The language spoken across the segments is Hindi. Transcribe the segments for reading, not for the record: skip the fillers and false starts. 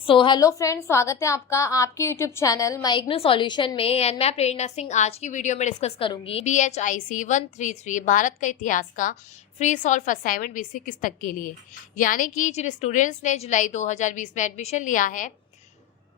हेलो फ्रेंड्स, स्वागत है आपका आपके YouTube channel my IGNOU solution में। एंड मैं प्रेरणा सिंह आज की वीडियो में डिस्कस करूंगी BHIC 133 भारत का इतिहास का फ्री सॉल्व असाइनमेंट 2021 तक के लिए। यानी कि जिन स्टूडेंट्स ने जुलाई 2020 में एडमिशन लिया है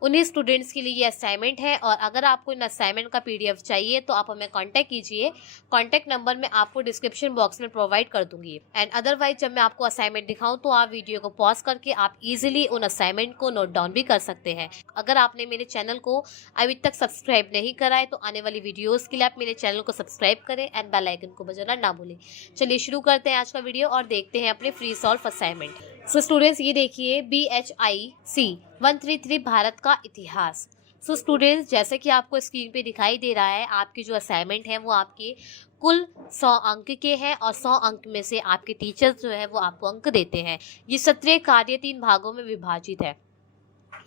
उन्हीं स्टूडेंट्स के लिए ये असाइनमेंट है। और अगर आपको इन असाइनमेंट का PDF चाहिए तो आप हमें कांटेक्ट कीजिए। कांटेक्ट नंबर मैं आपको डिस्क्रिप्शन बॉक्स में प्रोवाइड कर दूंगी। एंड अदरवाइज जब मैं आपको असाइनमेंट दिखाऊं तो आप वीडियो को पॉज करके आप इजीली उन असाइनमेंट को नोट डाउन भी कर सकते हैं। अगर आपने मेरे चैनल को अभी तक सब्सक्राइब नहीं करा है तो आने वाली वीडियोज़ के लिए आप मेरे चैनल को सब्सक्राइब करें एंड बेल आइकन को बजाना ना भूलें। चलिए शुरू करते हैं आज का वीडियो और देखते हैं अपने फ्री सॉल्व असाइनमेंट। स्टूडेंट्स ये देखिए BHIC 133 भारत का इतिहास। स्टूडेंट्स जैसे कि आपको स्क्रीन पे दिखाई दे रहा है, आपकी जो असाइनमेंट है वो आपके कुल 100 अंक के हैं और 100 अंक में से आपके टीचर्स जो है वो आपको अंक देते हैं। ये सत्रीय कार्य 3 भागों में विभाजित है।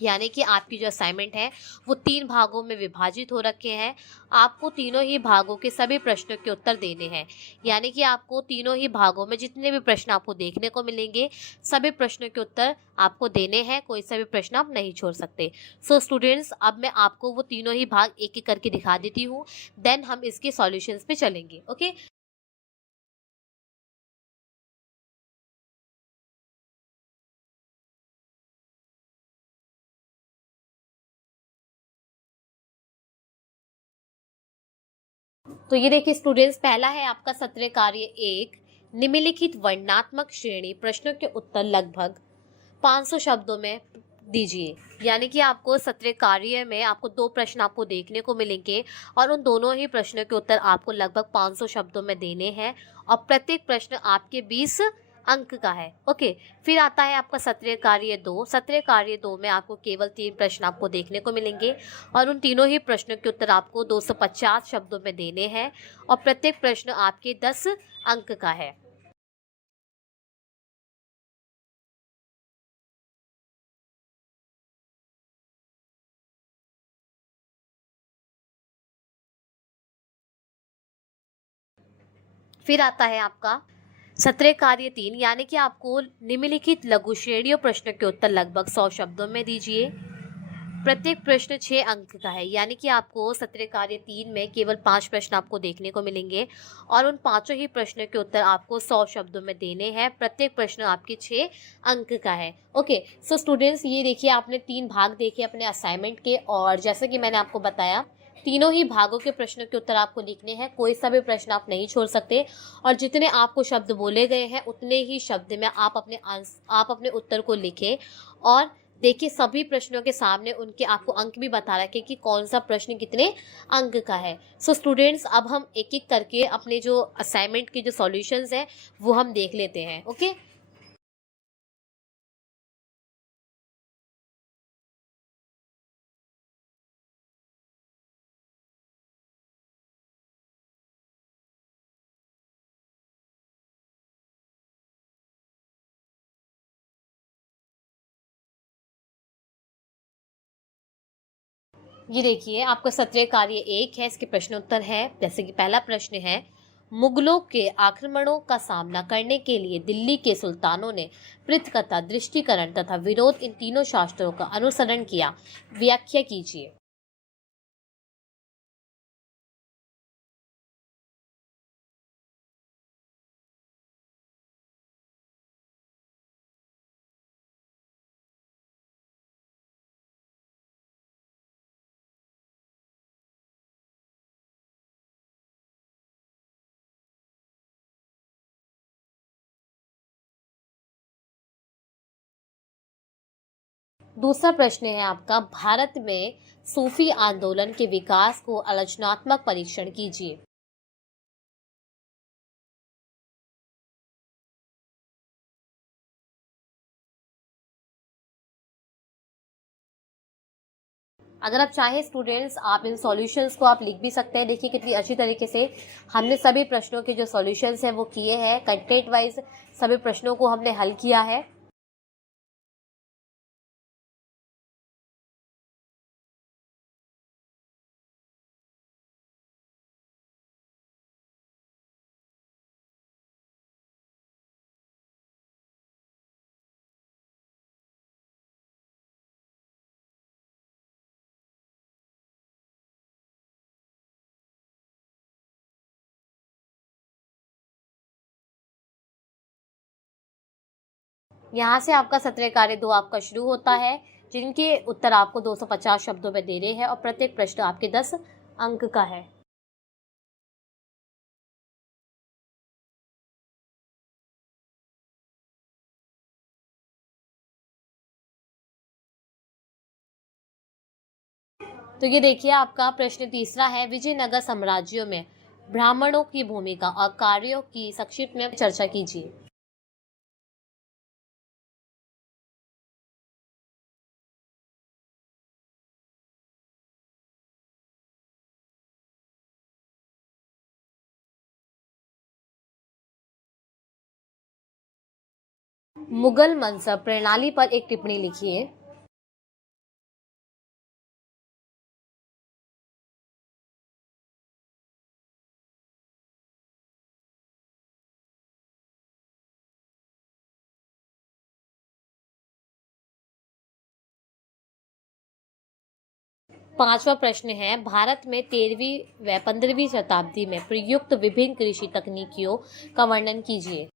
यानी कि आपकी जो असाइनमेंट है वो 3 भागों में विभाजित हो रखे हैं। आपको तीनों ही भागों के सभी प्रश्नों के उत्तर देने हैं। यानी कि आपको तीनों ही भागों में जितने भी प्रश्न आपको देखने को मिलेंगे सभी प्रश्नों के उत्तर आपको देने हैं। कोई सा भी प्रश्न आप नहीं छोड़ सकते। स्टूडेंट्स अब मैं आपको वो तीनों ही भाग एक एक करके दिखा देती हूँ, देन हम इसके सॉल्यूशंस पे चलेंगे। ओके, तो ये देखिए स्टूडेंट्स, पहला है आपका सत्र कार्य 1, निम्नलिखित वर्णनात्मक श्रेणी प्रश्नों के उत्तर लगभग 500 शब्दों में दीजिए। यानी कि आपको सत्र कार्य में आपको 2 प्रश्न आपको देखने को मिलेंगे और उन दोनों ही प्रश्नों के उत्तर आपको लगभग 500 शब्दों में देने हैं और प्रत्येक प्रश्न आपके 20 अंक का है। ओके, फिर आता है आपका सत्र कार्य 2। सत्र कार्य 2 में आपको केवल 3 प्रश्न आपको देखने को मिलेंगे और उन तीनों ही प्रश्नों के उत्तर आपको 250 शब्दों में देने हैं और प्रत्येक प्रश्न आपके 10 अंक का है। फिर आता है आपका सत्र कार्य 3, यानी कि आपको निम्नलिखित लघु श्रेणियों प्रश्नों के उत्तर लगभग 100 शब्दों में दीजिए। प्रत्येक प्रश्न 6 अंक का है। यानी कि आपको सत्र कार्य 3 में केवल 5 प्रश्न आपको देखने को मिलेंगे और उन पांचों ही प्रश्नों के उत्तर आपको 100 शब्दों में देने हैं। प्रत्येक प्रश्न आपके 6 अंक का है। ओके, स्टूडेंट्स ये देखिए आपने 3 भाग देखे अपने असाइनमेंट के और जैसे कि मैंने आपको बताया तीनों ही भागों के प्रश्नों के उत्तर आपको लिखने हैं। कोई सा भी प्रश्न आप नहीं छोड़ सकते और जितने आपको शब्द बोले गए हैं उतने ही शब्द में आप अपने उत्तर को लिखें। और देखिए सभी प्रश्नों के सामने उनके आपको अंक भी बता रखे कि कौन सा प्रश्न कितने अंक का है। स्टूडेंट्स अब हम एक एक करके अपने जो असाइनमेंट के जो सॉल्यूशंस हैं वो हम देख लेते हैं। ओके, ये देखिए आपका सत्र कार्य 1 है। इसके प्रश्न उत्तर है जैसे कि पहला प्रश्न है, मुगलों के आक्रमणों का सामना करने के लिए दिल्ली के सुल्तानों ने पृथकता, दृष्टिकरण तथा विरोध इन तीनों शास्त्रों का अनुसरण किया। व्याख्या कीजिए। दूसरा प्रश्न है आपका, भारत में सूफी आंदोलन के विकास को आलोचनात्मक परीक्षण कीजिए। अगर आप चाहें स्टूडेंट्स आप इन सॉल्यूशंस को आप लिख भी सकते हैं। देखिए कितनी अच्छी तरीके से हमने सभी प्रश्नों के जो सॉल्यूशंस हैं वो किए हैं। कंटेंट वाइज सभी प्रश्नों को हमने हल किया है। यहाँ से आपका सत्र कार्य 2 आपका शुरू होता है, जिनके उत्तर आपको 250 शब्दों में देने हैं और प्रत्येक प्रश्न आपके 10 अंक का है। तो ये देखिए, आपका प्रश्न तीसरा है, विजयनगर साम्राज्य में ब्राह्मणों की भूमिका और कार्यों की संक्षिप्त में चर्चा कीजिए। मुगल मनसब प्रणाली पर एक टिप्पणी लिखिए। पांचवा प्रश्न है, भारत में 13वीं व 15वीं शताब्दी में प्रयुक्त विभिन्न कृषि तकनीकियों का वर्णन कीजिए।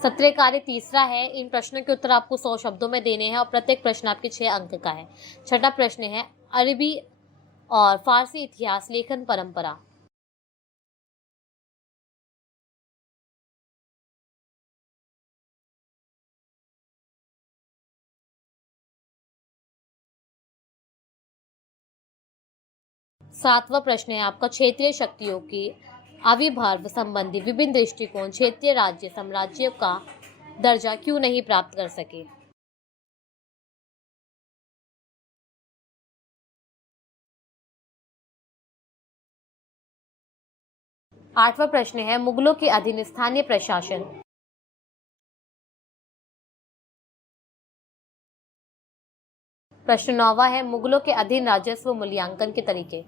सत्र कार्य तीसरा है, इन प्रश्नों के उत्तर आपको 100 शब्दों में देने हैं और प्रत्येक प्रश्न आपके 6 अंक का है। छठा प्रश्न है, अरबी और फारसी इतिहास लेखन परंपरा। सातवां प्रश्न है आपका, क्षेत्रीय शक्तियों की आविर्भाव संबंधी विभिन्न दृष्टिकोण क्षेत्रीय राज्य साम्राज्य का दर्जा क्यों नहीं प्राप्त कर सके। आठवां प्रश्न है, मुगलों के अधीन स्थानीय प्रशासन। प्रश्न 9वां है, मुगलों के अधीन राजस्व मूल्यांकन के तरीके।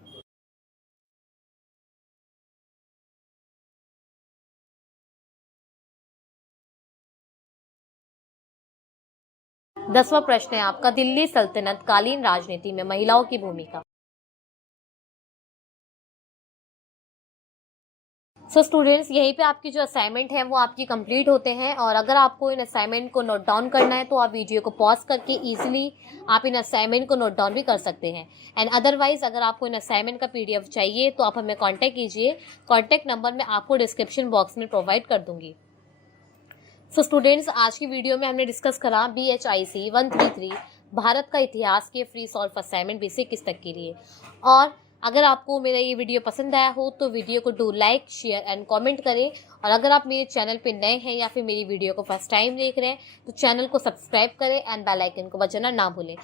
दसवां प्रश्न है आपका, दिल्ली सल्तनत कालीन राजनीति में महिलाओं की भूमिका। सो स्टूडेंट्स, यहीं पे आपकी जो असाइनमेंट है वो आपकी कंप्लीट होते हैं। और अगर आपको इन असाइनमेंट को नोट डाउन करना है तो आप वीडियो को पॉज करके इजीली आप इन असाइनमेंट को नोट डाउन भी कर सकते हैं। एंड अदरवाइज अगर आपको इन असाइनमेंट का PDF चाहिए तो आप हमें कॉन्टैक्ट कीजिए। कॉन्टैक्ट नंबर मैं आपको डिस्क्रिप्शन बॉक्स में प्रोवाइड कर दूंगी। सो स्टूडेंट्स, आज की वीडियो में हमने डिस्कस करा BHIC 133 भारत का इतिहास के फ्री सॉल्व असाइनमेंट बेसिक स्तर के लिए। और अगर आपको मेरा ये वीडियो पसंद आया हो तो वीडियो को do like, share and comment करें। और अगर आप मेरे चैनल पे नए हैं या फिर मेरी वीडियो को फर्स्ट टाइम देख रहे हैं तो चैनल को सब्सक्राइब करें एंड बेल आइकन को बजाना ना भूलें।